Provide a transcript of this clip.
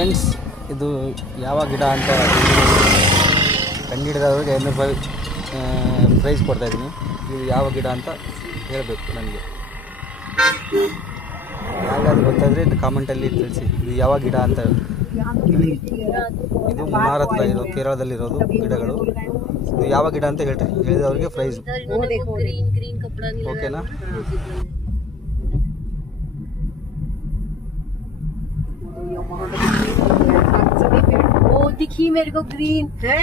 Friends, ಇದು ಯಾವ ಗಿಡ ಅಂತ ಕಂಡುಹಿಡಿದವ್ರಿಗೆ 500 ರೂಪಾಯಿ ಪ್ರೈಸ್ ಕೊಡ್ತಾಯಿದ್ದೀನಿ. ಇದು ಯಾವ ಗಿಡ ಅಂತ ಹೇಳಬೇಕು ನನಗೆ. ಯಾರಿಗಾದ್ರೂ ಗೊತ್ತಾದರೆ ಕಾಮೆಂಟಲ್ಲಿ ತಿಳಿಸಿ, ಇದು ಯಾವ ಗಿಡ ಅಂತ. ಇದು ಮುನ್ನಾರ್ ಹತ್ರ ಇರೋ ಕೇರಳದಲ್ಲಿರೋದು ಗಿಡಗಳು. ಇದು ಯಾವ ಗಿಡ ಅಂತ ಹೇಳಿದವ್ರಿಗೆ ಪ್ರೈಸು. ಓಕೆನಾ? वो दिखी मेरे को ग्रीन है।